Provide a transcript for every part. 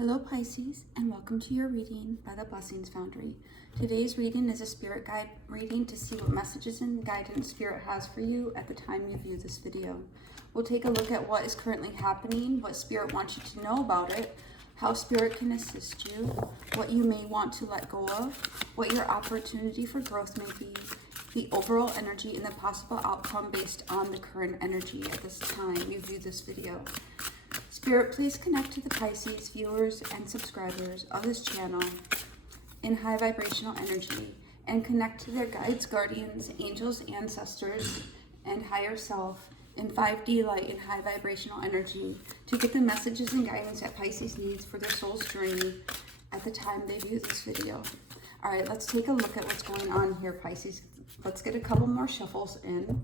Hello Pisces, and welcome to your reading by the Blessings Foundry. Today's reading is a spirit guide reading to see what messages and guidance spirit has for you at the time you view this video. We'll take a look at what is currently happening, what spirit wants you to know about it, how spirit can assist you, what you may want to let go of, what your opportunity for growth may be, the overall energy and the possible outcome based on the current energy at this time you view this video. Spirit, please connect to the Pisces viewers and subscribers of this channel in high vibrational energy and connect to their guides, guardians, angels, ancestors, and higher self in 5D light and high vibrational energy to get the messages and guidance that Pisces needs for their soul's journey at the time they view this video. All right, let's take a look at what's going on here, Pisces. Let's get a couple more shuffles in.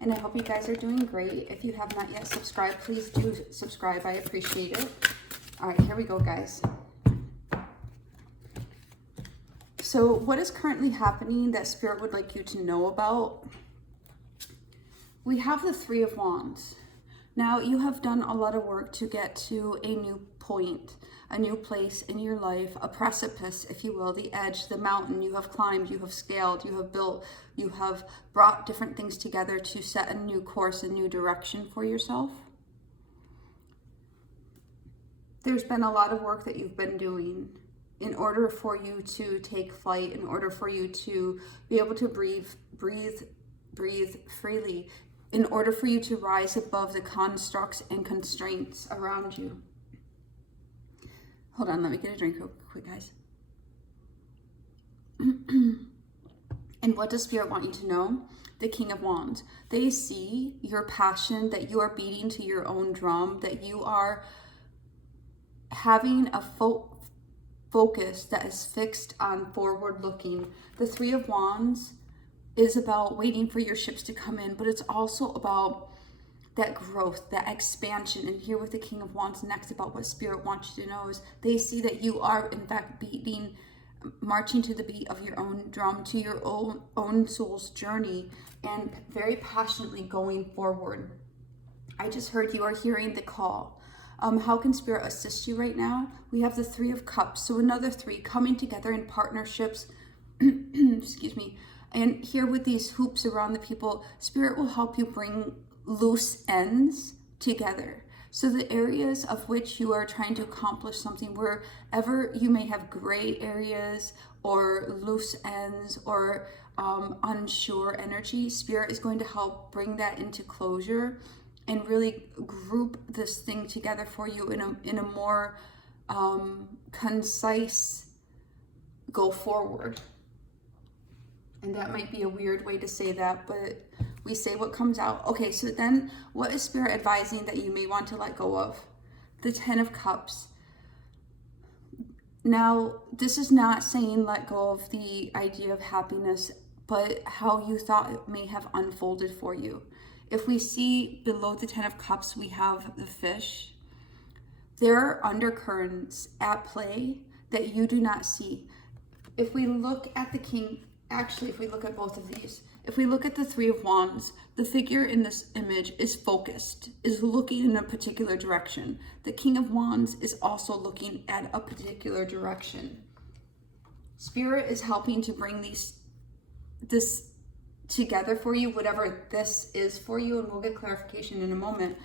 And I hope you guys are doing great. If you have not yet subscribed, please do subscribe. I appreciate it. All right, here we go, guys. So what is currently happening that Spirit would like you to know about? We have the Three of Wands. Now, you have done a lot of work to get to a new point, a new place in your life, a precipice, if you will, the edge, the mountain. You have climbed, you have scaled, you have built, you have brought different things together to set a new course, a new direction for yourself. There's been a lot of work that you've been doing in order for you to take flight, in order for you to be able to breathe freely, in order for you to rise above the constructs and constraints around you. Hold on, let me get a drink real quick, guys. And what does Spirit want you to know? The King of Wands. They see your passion, that you are beating to your own drum, that you are having a focus that is fixed on forward looking. The Three of Wands is about waiting for your ships to come in, but it's also about that growth, that expansion. And here with the King of Wands next, about what Spirit wants you to know is they see that you are in fact marching to the beat of your own drum, to your own soul's journey, and very passionately going forward. I just heard you are hearing the call. How can Spirit assist you right now? We have the Three of Cups, so another three coming together in partnerships. Excuse me. And here with these hoops around the people, Spirit will help you bring loose ends together. So the areas of which you are trying to accomplish something, wherever you may have gray areas or loose ends or unsure energy, Spirit is going to help bring that into closure and really group this thing together for you in a more concise go forward. And that might be a weird way to say that, but we say what comes out. Okay, so then what is Spirit advising that you may want to let go of? The Ten of Cups. Now, this is not saying let go of the idea of happiness, but how you thought it may have unfolded for you. If we see below the Ten of Cups, we have the fish. There are undercurrents at play that you do not see. If we look at the King, actually, if we look at both of these, if we look at the Three of Wands, the figure in this image is focused, is looking in a particular direction. The King of Wands is also looking at a particular direction. Spirit is helping to bring this together for you, whatever this is for you, and we'll get clarification in a moment.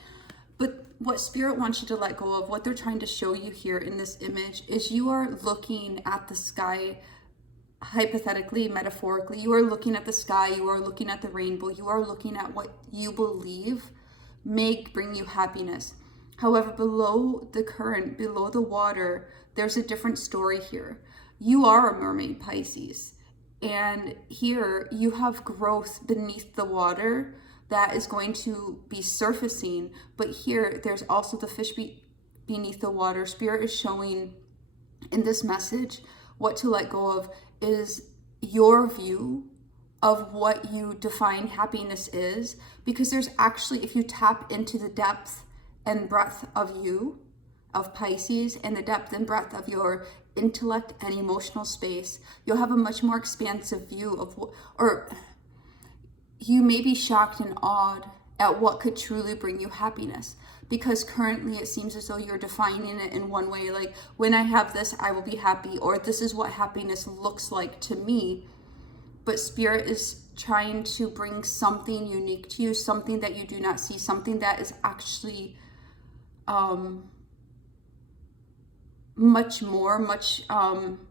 But what Spirit wants you to let go of, what they're trying to show you here in this image, is you are looking at the sky. Hypothetically, metaphorically, you are looking at the sky, you are looking at the rainbow, you are looking at what you believe may bring you happiness. However, below the current, below the water, there's a different story here. You are a mermaid, Pisces, and here you have growth beneath the water that is going to be surfacing, but here there's also the fish beneath the water. Spirit is showing in this message what to let go of is your view of what you define happiness is, because there's actually, if you tap into the depth and breadth of you, of Pisces, and the depth and breadth of your intellect and emotional space, you'll have a much more expansive view of what, or you may be shocked and awed at what could truly bring you happiness. Because currently it seems as though you're defining it in one way, like when I have this, I will be happy, or this is what happiness looks like to me. But Spirit is trying to bring something unique to you, something that you do not see, something that is actually much more,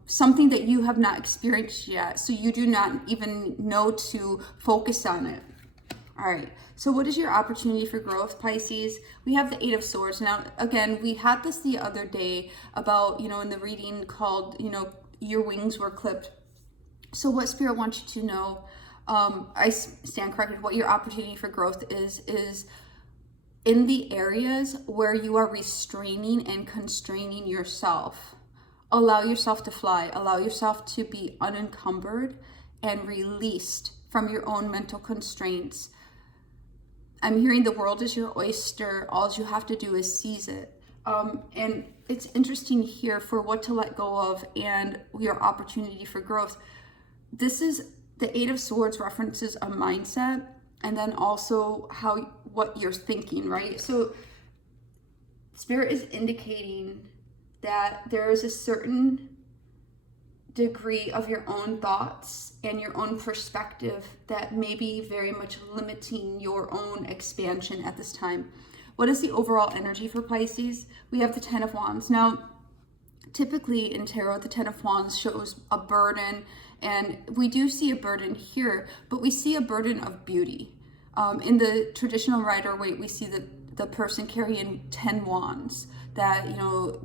something that you have not experienced yet. So you do not even know to focus on it. All right, so what is your opportunity for growth, Pisces? We have the 8 of Swords. Now, again, we had this the other day about, in the reading called, your wings were clipped. So what Spirit wants you to know, I stand corrected, what your opportunity for growth is in the areas where you are restraining and constraining yourself. Allow yourself to fly. Allow yourself to be unencumbered and released from your own mental constraints. I'm hearing the world is your oyster. All you have to do is seize it. And it's interesting here for what to let go of and your opportunity for growth. This is the 8 of Swords references a mindset, and then also what you're thinking, right? So Spirit is indicating that there is a certain degree of your own thoughts and your own perspective that may be very much limiting your own expansion at this time. What is the overall energy for Pisces? We have the 10 of Wands. Now, typically in tarot, the 10 of Wands shows a burden, and we do see a burden here, but we see a burden of beauty. In the traditional Rider-Waite, we see the person carrying 10 wands, that,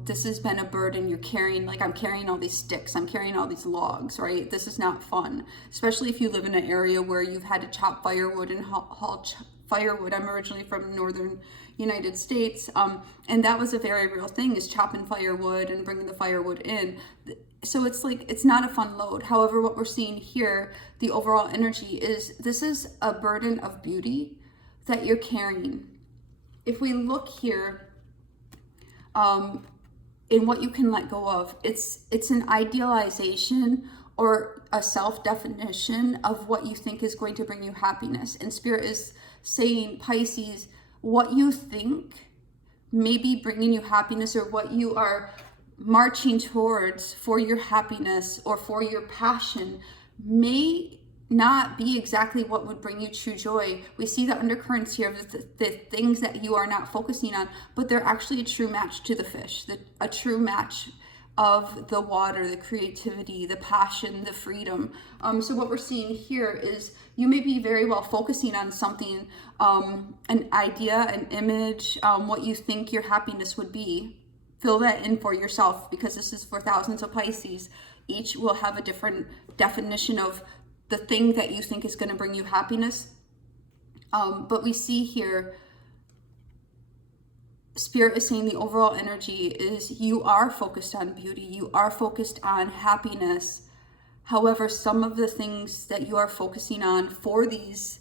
this has been a burden you're carrying, like I'm carrying all these sticks, I'm carrying all these logs, right? This is not fun, especially if you live in an area where you've had to chop firewood and haul firewood. I'm originally from northern United States, and that was a very real thing, is chopping firewood and bringing the firewood in. So it's like, it's not a fun load. However, what we're seeing here, the overall energy is, this is a burden of beauty that you're carrying. If we look here, in what you can let go of, it's an idealization or a self-definition of what you think is going to bring you happiness. And Spirit is saying, Pisces, what you think may be bringing you happiness, or what you are marching towards for your happiness or for your passion, may not be exactly what would bring you true joy. We see the undercurrents here of the things that you are not focusing on, but they're actually a true match to the fish, a true match of the water, the creativity, the passion, the freedom. So what we're seeing here is you may be very well focusing on something, an idea, an image, what you think your happiness would be. Fill that in for yourself, because this is for thousands of Pisces. Each will have a different definition of the thing that you think is going to bring you happiness. But we see here, Spirit is saying the overall energy is you are focused on beauty. You are focused on happiness. However, some of the things that you are focusing on for these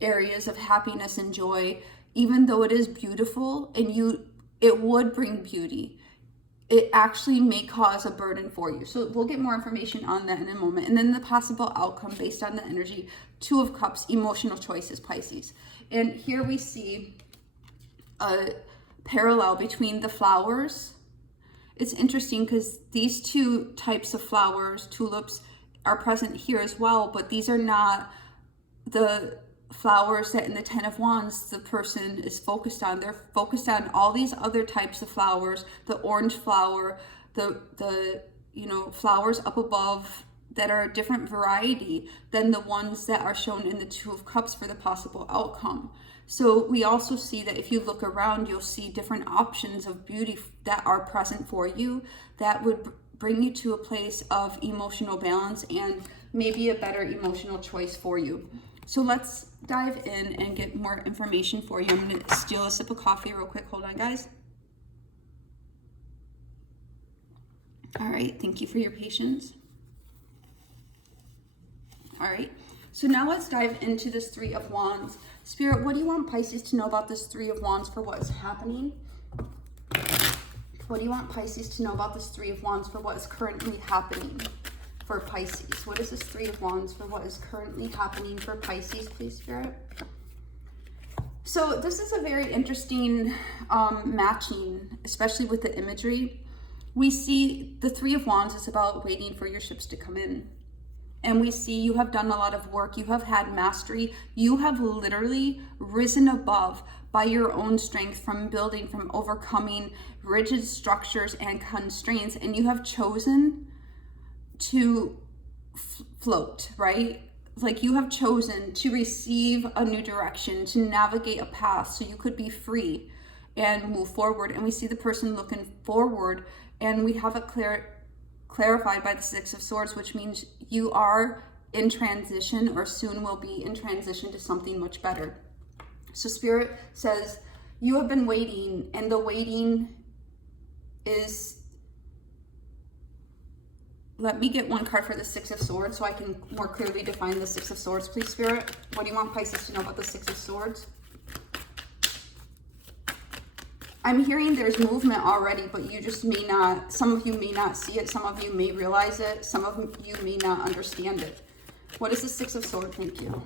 areas of happiness and joy, even though it is beautiful and it would bring beauty, it actually may cause a burden for you. So we'll get more information on that in a moment. And then the possible outcome based on the energy, 2 of Cups, emotional choices, Pisces. And here we see a parallel between the flowers. It's interesting because these 2 types of flowers, tulips, are present here as well, but these are not the flowers that in the 10 of Wands the person is focused on. They're focused on all these other types of flowers, the orange flower, the flowers up above that are a different variety than the ones that are shown in the 2 of Cups for the possible outcome. So we also see that if you look around, you'll see different options of beauty that are present for you that would bring you to a place of emotional balance and maybe a better emotional choice for you. So let's dive in and get more information for you. I'm going to steal a sip of coffee real quick. Hold on, guys. All right, thank you for your patience. All right, so now let's dive into this 3 of Wands. Spirit, what do you want Pisces to know about this 3 of Wands for what is happening? What do you want Pisces to know about this 3 of Wands for what is currently happening for Pisces? What is this 3 of Wands for what is currently happening for Pisces, please, Spirit? So this is a very interesting matching, especially with the imagery. We see the Three of Wands is about waiting for your ships to come in. And we see you have done a lot of work. You have had mastery. You have literally risen above by your own strength from building, from overcoming rigid structures and constraints. And you have chosen to float, right? Like you have chosen to receive a new direction, to navigate a path so you could be free and move forward. And we see the person looking forward, and we have it clarified by the Six of Swords, which means you are in transition or soon will be in transition to something much better. So Spirit says you have been waiting, and the waiting is, let me get one card for the Six of Swords so I can more clearly define the Six of Swords, please, Spirit. What do you want Pisces to know about the Six of Swords? I'm hearing there's movement already, but you just may not, some of you may not see it, some of you may realize it, some of you may not understand it. What is the Six of Swords? Thank you.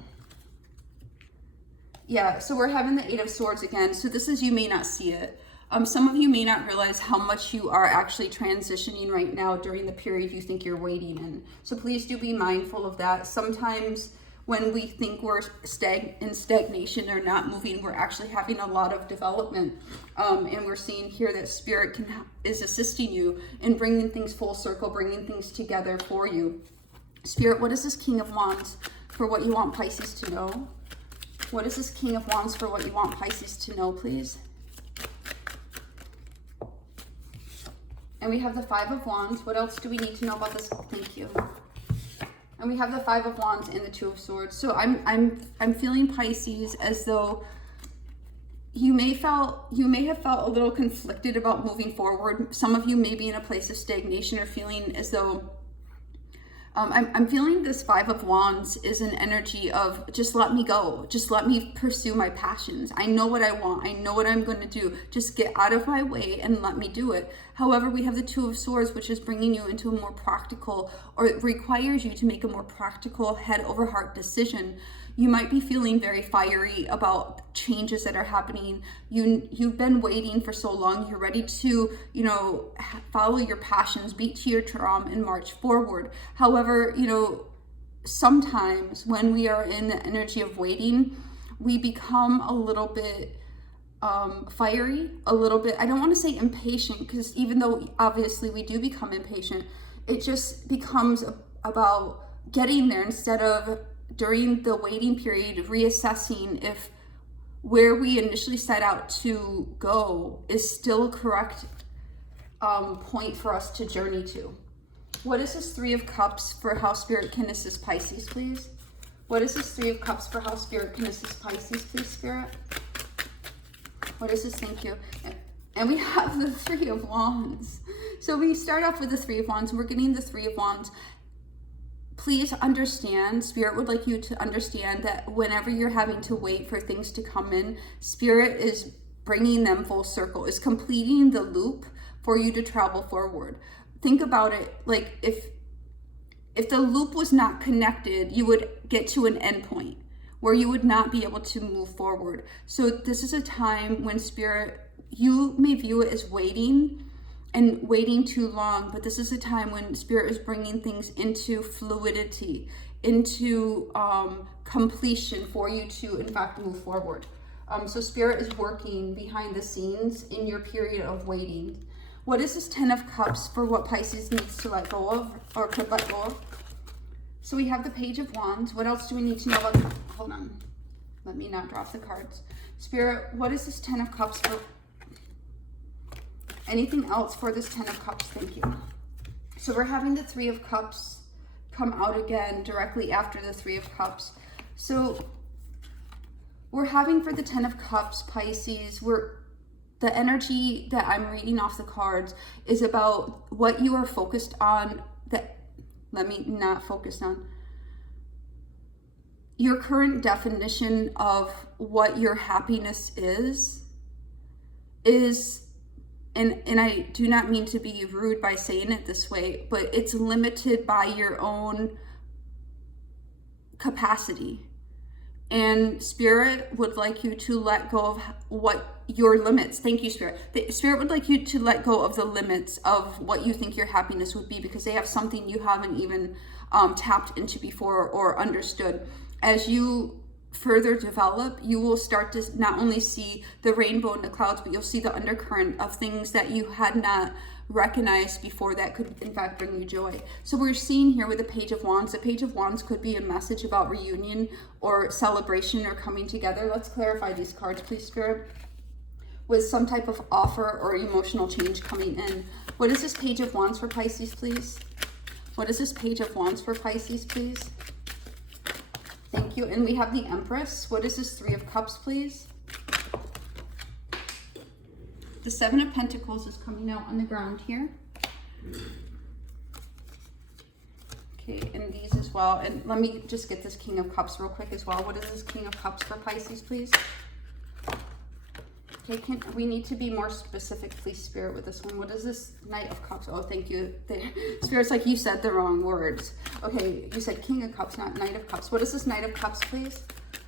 Yeah, so we're having the Eight of Swords again. So this is, you may not see it. Some of you may not realize how much you are actually transitioning right now during the period you think you're waiting in. So please do be mindful of that. Sometimes when we think we're in stagnation or not moving, we're actually having a lot of development. And we're seeing here that Spirit is assisting you in bringing things full circle, bringing things together for you. Spirit, what is this King of Wands for what you want Pisces to know? What is this King of Wands for what you want Pisces to know, please? And we have the Five of Wands. What else do we need to know about this? Thank you. And we have the Five of Wands and the Two of Swords. So I'm feeling, Pisces, as though you may have felt a little conflicted about moving forward. Some of you may be in a place of stagnation or feeling as though I'm feeling this Five of Wands is an energy of just let me go. Just let me pursue my passions. I know what I want. I know what I'm going to do. Just get out of my way and let me do it. However, we have the Two of Swords, which is bringing you into a more practical, or it requires you to make a more practical head over heart decision. You might be feeling very fiery about changes that are happening. You've been waiting for so long. You're ready to, follow your passions, beat to your drum, and march forward. However, sometimes when we are in the energy of waiting, we become a little bit fiery, a little bit, I don't want to say impatient, because even though obviously we do become impatient, it just becomes about getting there instead of during the waiting period, reassessing if where we initially set out to go is still a correct point for us to journey to. What is this Three of Cups for how Spirit can assist Pisces, please? What is this Three of Cups for how Spirit can assist Pisces, please, Spirit? What is this? Thank you. And we have the Three of Wands. So we start off with the Three of Wands, and we're getting the Three of Wands. Please understand, Spirit would like you to understand that whenever you're having to wait for things to come in, Spirit is bringing them full circle, is completing the loop for you to travel forward. Think about it like if the loop was not connected, you would get to an end point where you would not be able to move forward. So this is a time when Spirit, you may view it as waiting and waiting too long, but this is a time when Spirit is bringing things into fluidity, into completion for you to, in fact, move forward. So Spirit is working behind the scenes in your period of waiting. What is this Ten of Cups for what Pisces needs to let go of, or could let go of? So we have the Page of Wands. What else do we need to know about the, hold on, let me not drop the cards. Spirit, what is this Ten of Cups for? Anything else for this Ten of Cups? Thank you. So we're having the Three of Cups come out again directly after the Three of Cups. So we're having for the Ten of Cups, Pisces, the energy that I'm reading off the cards is about what you are focused on. Let me not focus on your current definition of what your happiness is, and I do not mean to be rude by saying it this way, but it's limited by your own capacity. And Spirit would like you to let go of what your limits. Thank you, Spirit. The Spirit would like you to let go of the limits of what you think your happiness would be, because they have something you haven't even tapped into before or understood. As you further develop, you will start to not only see the rainbow in the clouds, but you'll see the undercurrent of things that you had not recognized before that could in fact bring you joy. So we're seeing here with the Page of Wands. The Page of Wands could be a message about reunion or celebration or coming together. Let's clarify these cards, please, Spirit. With some type of offer or emotional change coming in. What is this Page of Wands for Pisces, please? What is this Page of Wands for Pisces, please? Thank you. And we have the Empress. What is this Three of Cups, please? The Seven of Pentacles is coming out on the ground here. Okay, and these as well. And let me just get this King of Cups real quick as well. What is this King of Cups for Pisces, please? Okay, we need to be more specific, please, Spirit, with this one. What is this Knight of Cups? Oh, thank you. Spirit's like, you said the wrong words. Okay, you said King of Cups, not Knight of Cups. What is this Knight of Cups, please?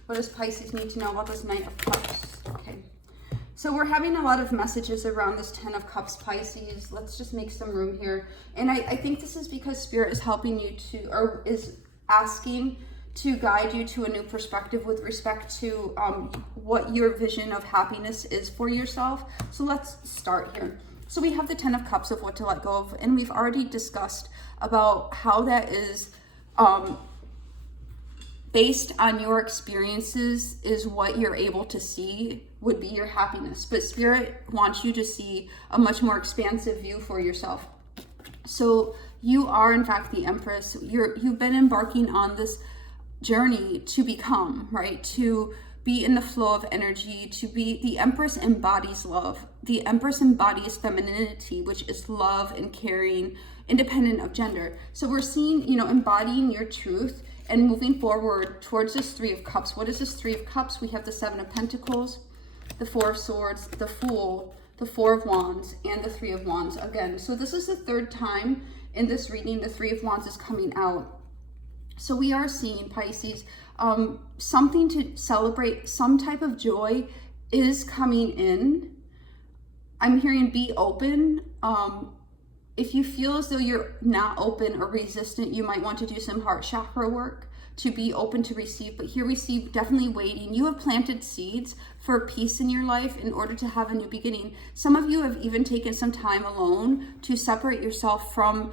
What does Pisces need to know about this Knight of Cups? Okay. So we're having a lot of messages around this Ten of Cups, Pisces. Let's just make some room here. And I think this is because Spirit is helping you to, or is asking to guide you to a new perspective with respect to what your vision of happiness is for yourself. So let's start here. So we have the Ten of Cups of what to let go of, and we've already discussed about how that is based on your experiences is what you're able to see would be your happiness. But Spirit wants you to see a much more expansive view for yourself. So you are in fact the Empress. You've been embarking on this journey to become, right? To be in the flow of energy, to be, the Empress embodies love. The Empress embodies femininity, which is love and caring, independent of gender. So we're seeing, you know, embodying your truth and moving forward towards this Three of Cups. What is this Three of Cups? We have the Seven of Pentacles, the Four of Swords, the Fool, the Four of Wands, and the Three of Wands again. So this is the third time in this reading the Three of Wands is coming out. So we are seeing, Pisces, something to celebrate, some type of joy is coming in. I'm hearing be open. If you feel as though you're not open or resistant, you might want to do some heart chakra work to be open to receive. But here we see definitely waiting. You have planted seeds for peace in your life in order to have a new beginning. Some of you have even taken some time alone to separate yourself from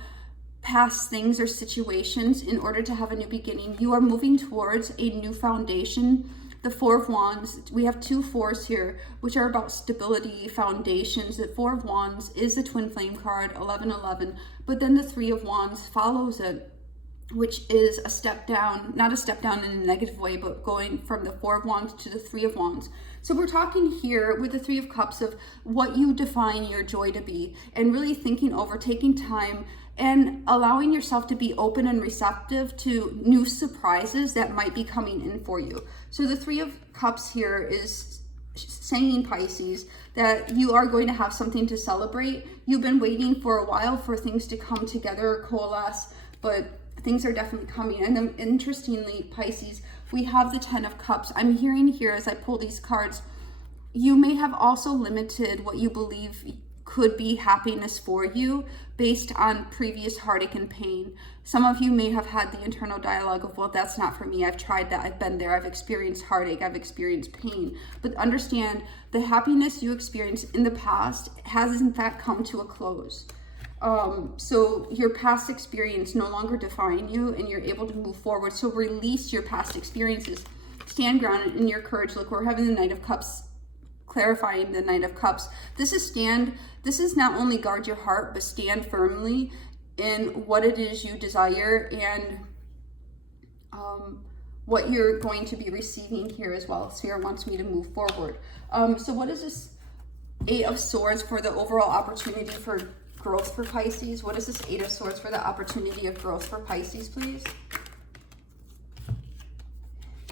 past things or situations in order to have a new beginning. You are moving towards a new foundation. The Four of Wands, we have two fours here, which are about stability, foundations. The Four of Wands is the twin flame card, 1111, but then the Three of Wands follows it, which is a step down, not a step down in a negative way, but going from the Four of Wands to the Three of Wands. So we're talking here with the Three of Cups of what you define your joy to be, and really thinking over, taking time, and allowing yourself to be open and receptive to new surprises that might be coming in for you. So the Three of Cups here is saying, Pisces, that you are going to have something to celebrate. You've been waiting for a while for things to come together, coalesce, but things are definitely coming. And then interestingly, Pisces, we have the Ten of Cups. I'm hearing here as I pull these cards, you may have also limited what you believe could be happiness for you based on previous heartache and pain. Some of you may have had the internal dialogue of, well, that's not for me. I've tried that. I've been there. I've experienced heartache. I've experienced pain. But understand, the happiness you experienced in the past has in fact come to a close. So your past experience no longer define you, and you're able to move forward. So release your past experiences. Stand grounded in your courage. Look, we're having the Knight of Cups, clarifying the Knight of Cups. This is not only guard your heart, but stand firmly in what it is you desire and what you're going to be receiving here as well. Spirit wants me to move forward. So what is this Eight of Swords for the overall opportunity for growth for Pisces? What is this Eight of Swords for the opportunity of growth for Pisces, please?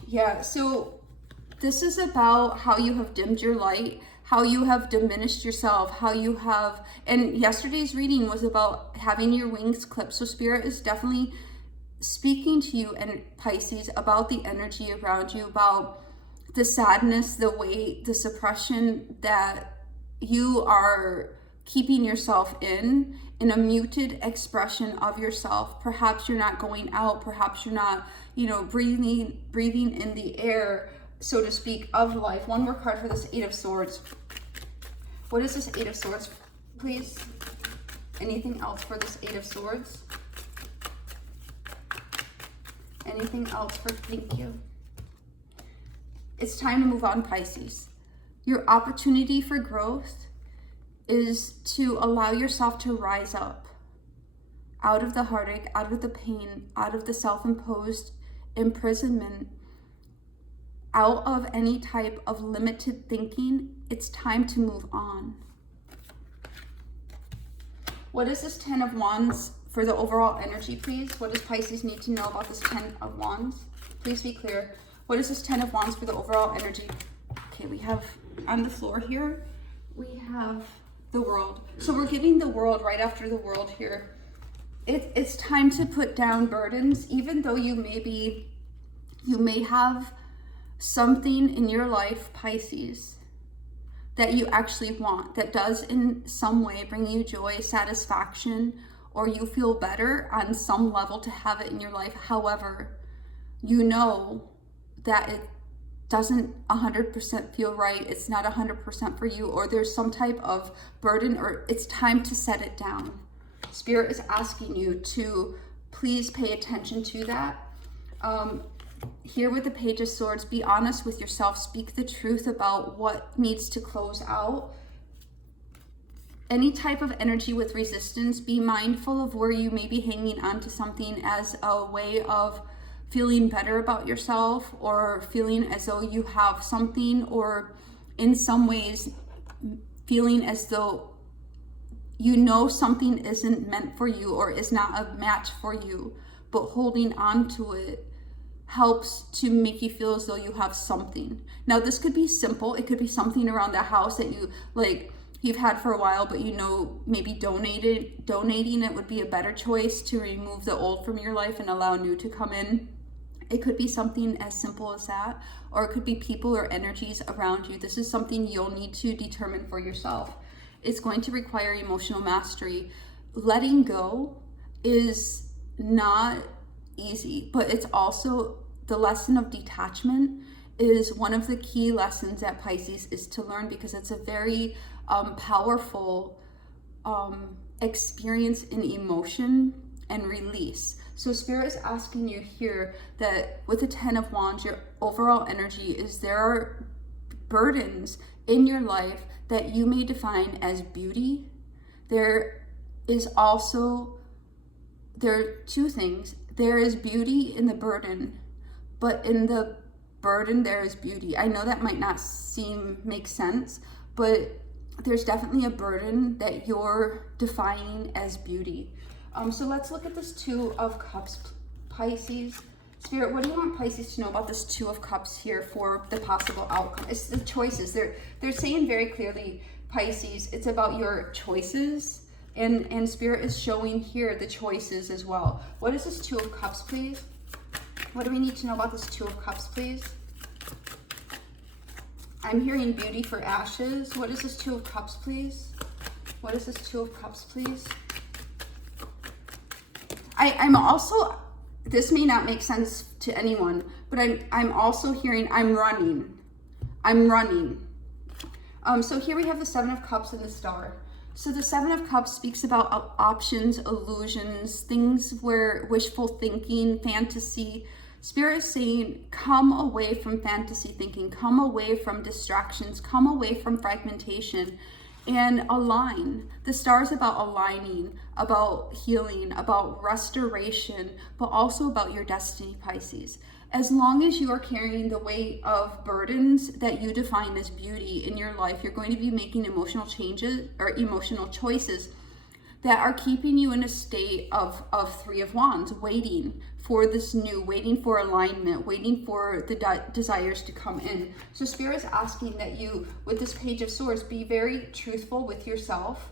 Yeah, so this is about how you have dimmed your light, how you have diminished yourself, how you have, and yesterday's reading was about having your wings clipped. So Spirit is definitely speaking to you, and Pisces, about the energy around you, about the sadness, the weight, the suppression that you are keeping yourself in a muted expression of yourself. Perhaps you're not going out, perhaps you're not, breathing in the air, so to speak, of life. One more card for this Eight of Swords. What is this Eight of Swords, please? Anything else for this Eight of Swords? Anything else for, thank you. It's time to move on, Pisces. Your opportunity for growth is to allow yourself to rise up out of the heartache, out of the pain, out of the self-imposed imprisonment, out of any type of limited thinking. It's time to move on. What is this Ten of Wands for the overall energy, please? What does Pisces need to know about this Ten of Wands? Please be clear. What is this Ten of Wands for the overall energy? Okay, we have on the floor here, we have the World. So we're getting the World right after the World here. It's time to put down burdens, even though you may have something in your life, Pisces, that you actually want, that does in some way bring you joy, satisfaction, or you feel better on some level to have it in your life. However, you know that it doesn't 100% feel right, it's not 100% for you, or there's some type of burden, or it's time to set it down. Spirit is asking you to please pay attention to that. Here with the Page of Swords, be honest with yourself, speak the truth about what needs to close out. Any type of energy with resistance, be mindful of where you may be hanging on to something as a way of feeling better about yourself, or feeling as though you have something, or in some ways feeling as though you know something isn't meant for you or is not a match for you, but holding on to it helps to make you feel as though you have something. Now, this could be simple. It could be something around the house that you've had for a while, but maybe donating it would be a better choice to remove the old from your life and allow new to come in. It could be something as simple as that, or it could be people or energies around you. This is something you'll need to determine for yourself. It's going to require emotional mastery. Letting go is not easy, but it's also the lesson of detachment is one of the key lessons that Pisces is to learn, because it's a very powerful experience in emotion and release. So Spirit is asking you here that with the Ten of Wands, your overall energy is there are burdens in your life that you may define as beauty. There are two things. There is beauty in the burden, but in the burden there is beauty. I know that might not make sense, but there's definitely a burden that you're defining as beauty. So let's look at this Two of Cups, Pisces. Spirit, what do you want Pisces to know about this Two of Cups here for the possible outcome? It's the choices. They're saying very clearly, Pisces, it's about your choices. And Spirit is showing here the choices as well. What is this Two of Cups, please? What do we need to know about this Two of Cups, please? I'm hearing beauty for ashes. What is this Two of Cups, please? What is this Two of Cups, please? I'm also, this may not make sense to anyone, but I'm also hearing I'm running. So here we have the Seven of Cups and the Star. So the Seven of Cups speaks about options, illusions, things where wishful thinking, fantasy. Spirit is saying, come away from fantasy thinking, come away from distractions, come away from fragmentation, and align. The Star is about aligning, about healing, about restoration, but also about your destiny, Pisces. As long as you are carrying the weight of burdens that you define as beauty in your life, you're going to be making emotional changes or emotional choices that are keeping you in a state of Three of Wands, waiting for this new, waiting for alignment, waiting for the desires to come in. So Spirit is asking that you, with this Page of Swords, be very truthful with yourself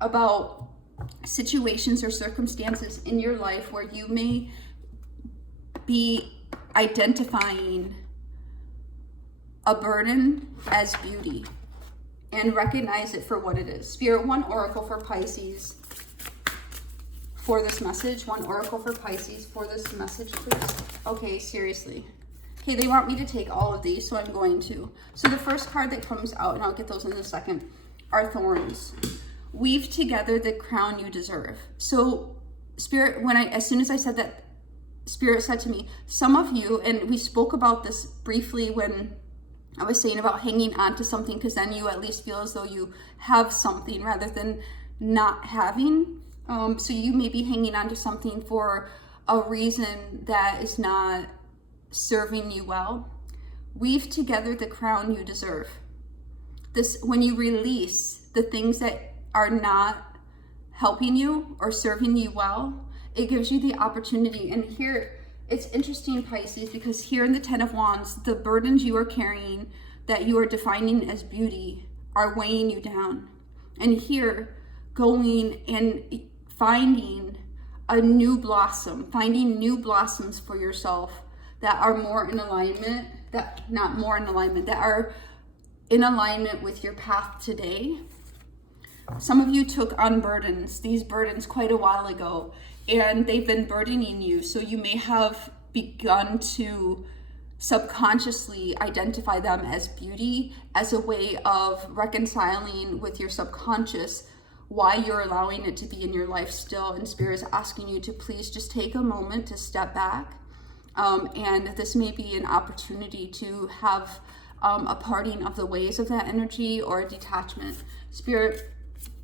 about situations or circumstances in your life where you may be identifying a burden as beauty and recognize it for what it is. Spirit, one oracle for Pisces for this message. One oracle for Pisces for this message, please. Okay, seriously. Okay, they want me to take all of these, so I'm going to. So the first card that comes out, and I'll get those in a second, are thorns. Weave together the crown you deserve. So Spirit, as soon as I said that, Spirit said to me, some of you, and we spoke about this briefly when I was saying about hanging on to something, because then you at least feel as though you have something rather than not having. So you may be hanging on to something for a reason that is not serving you well. Weave together the crown you deserve. This, when you release the things that are not helping you or serving you well, it gives you the opportunity. And here, it's interesting, Pisces, because here in the Ten of Wands, the burdens you are carrying that you are defining as beauty are weighing you down. And here, going and finding a new blossom, finding new blossoms for yourself that are more in alignment, that are in alignment with your path today. Some of you took on these burdens quite a while ago, and they've been burdening you. So you may have begun to subconsciously identify them as beauty, as a way of reconciling with your subconscious why you're allowing it to be in your life still. And Spirit is asking you to please just take a moment to step back. And this may be an opportunity to have a parting of the ways of that energy or a detachment. Spirit,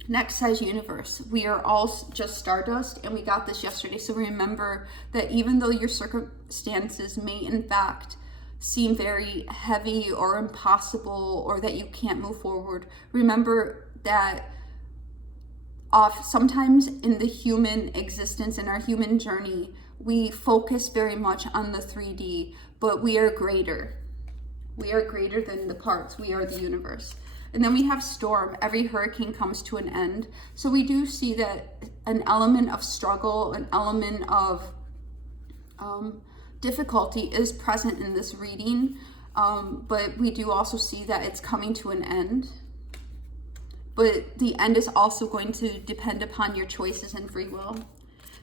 next says universe. We are all just stardust, and we got this yesterday. So remember that even though your circumstances may in fact seem very heavy or impossible, or that you can't move forward, remember that sometimes in the human existence, in our human journey, we focus very much on the 3D, but we are greater. We are greater than the parts. We are the universe. And then we have storm. Every hurricane comes to an end. So we do see that an element of struggle, an element of difficulty is present in this reading. But we do also see that it's coming to an end. But the end is also going to depend upon your choices and free will.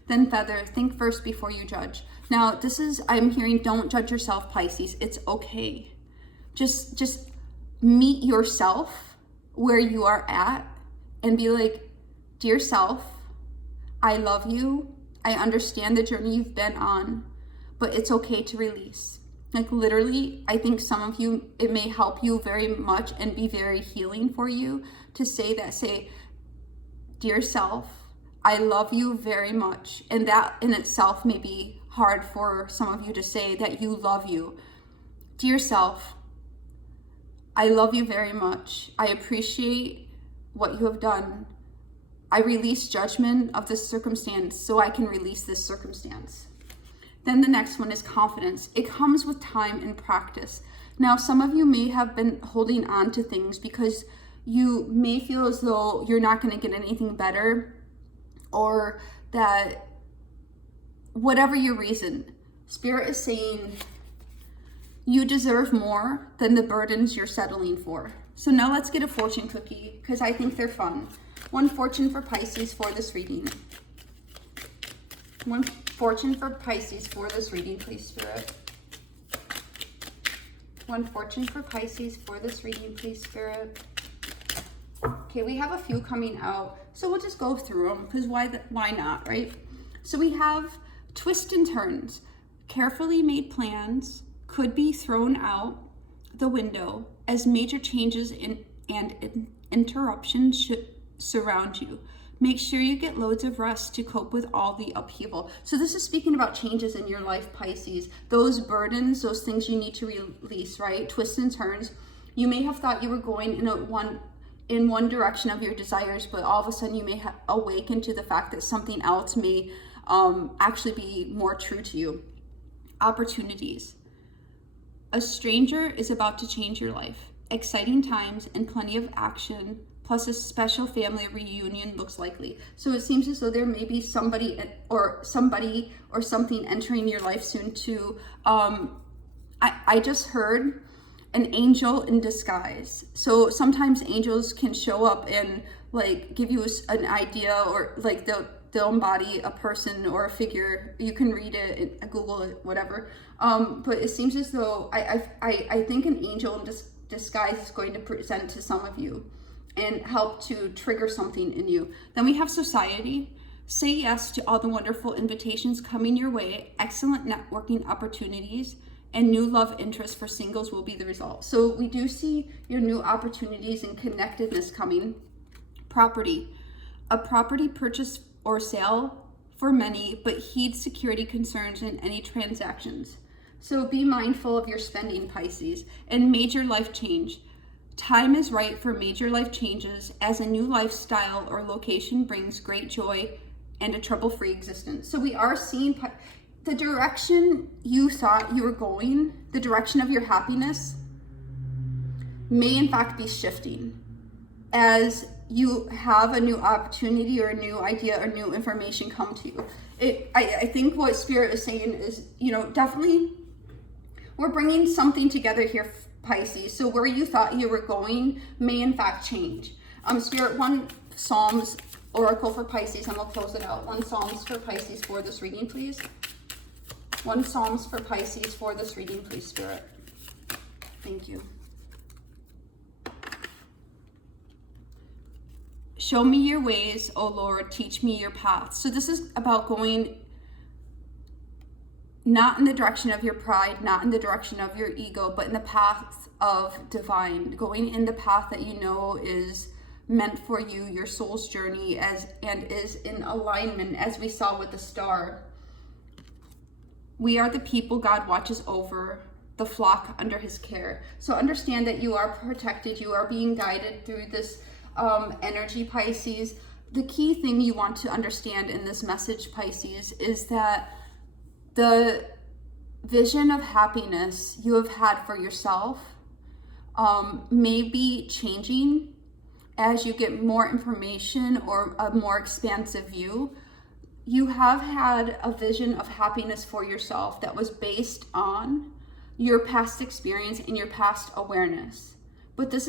Then feather, think first before you judge. Now, I'm hearing, don't judge yourself, Pisces. It's okay. Just meet yourself where you are at and be like, dear self, I love you. I understand the journey you've been on, but it's okay to release. Like literally, I think some of you, it may help you very much and be very healing for you to say, dear self, I love you very much. And that in itself may be hard for some of you to say, that you love you. Dear self, I love you very much. I appreciate what you have done. I release judgment of this circumstance so I can release this circumstance. Then the next one is confidence. It comes with time and practice. Now, some of you may have been holding on to things because you may feel as though you're not going to get anything better, or that whatever your reason, Spirit is saying you deserve more than the burdens you're settling for. So now let's get a fortune cookie, because I think they're fun. One fortune for Pisces for this reading. One fortune for Pisces for this reading, please, Spirit. One fortune for Pisces for this reading, please, Spirit. Okay, we have a few coming out, so we'll just go through them, because why not, right? So we have twists and turns. Carefully made plans could be thrown out the window as major changes and interruptions should surround you. Make sure you get loads of rest to cope with all the upheaval. So this is speaking about changes in your life, Pisces. Those burdens, those things you need to release, right? Twists and turns. You may have thought you were going in one direction of your desires, but all of a sudden you may awaken to the fact that something else may actually be more true to you. Opportunities. A stranger is about to change your life. Exciting times and plenty of action plus a special family reunion looks likely. So it seems as though there may be somebody or something entering your life soon too. I just heard an angel in disguise. So sometimes angels can show up and like give you an idea, or like they'll embody a person or a figure. You can read it, Google it, whatever. But it seems as though I think an angel in disguise is going to present to some of you and help to trigger something in you. Then we have society. Say yes to all the wonderful invitations coming your way. Excellent networking opportunities and new love interest for singles will be the result. So we do see your new opportunities and connectedness coming. Property. A property purchase or sale for many, but heed security concerns in any transactions. So be mindful of your spending, Pisces. And major life change. Time is right for major life changes, as a new lifestyle or location brings great joy and a trouble-free existence. So we are seeing the direction you thought you were going, the direction of your happiness may in fact be shifting as you have a new opportunity or a new idea or new information come to you. I think what Spirit is saying is, definitely we're bringing something together here, Pisces. So where you thought you were going may in fact change. Spirit, one Psalms Oracle for Pisces, and we'll close it out. One Psalms for Pisces for this reading, please. One Psalms for Pisces for this reading, please, Spirit. Thank you. Show me your ways, O Lord, teach me your paths. So this is about going not in the direction of your pride, not in the direction of your ego, but in the path of divine, going in the path that you know is meant for you, your soul's journey, and is in alignment, as we saw with the star. We are the people God watches over, the flock under his care. So understand that you are protected, you are being guided through this energy, Pisces. The key thing you want to understand in this message, Pisces, is that the vision of happiness you have had for yourself may be changing as you get more information or a more expansive view. You have had a vision of happiness for yourself that was based on your past experience and your past awareness. But this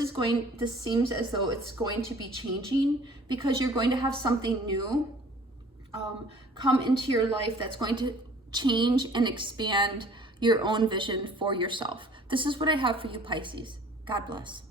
seems as though it's going to be changing, because you're going to have something new come into your life that's going to change and expand your own vision for yourself. This is what I have for you, Pisces. God bless.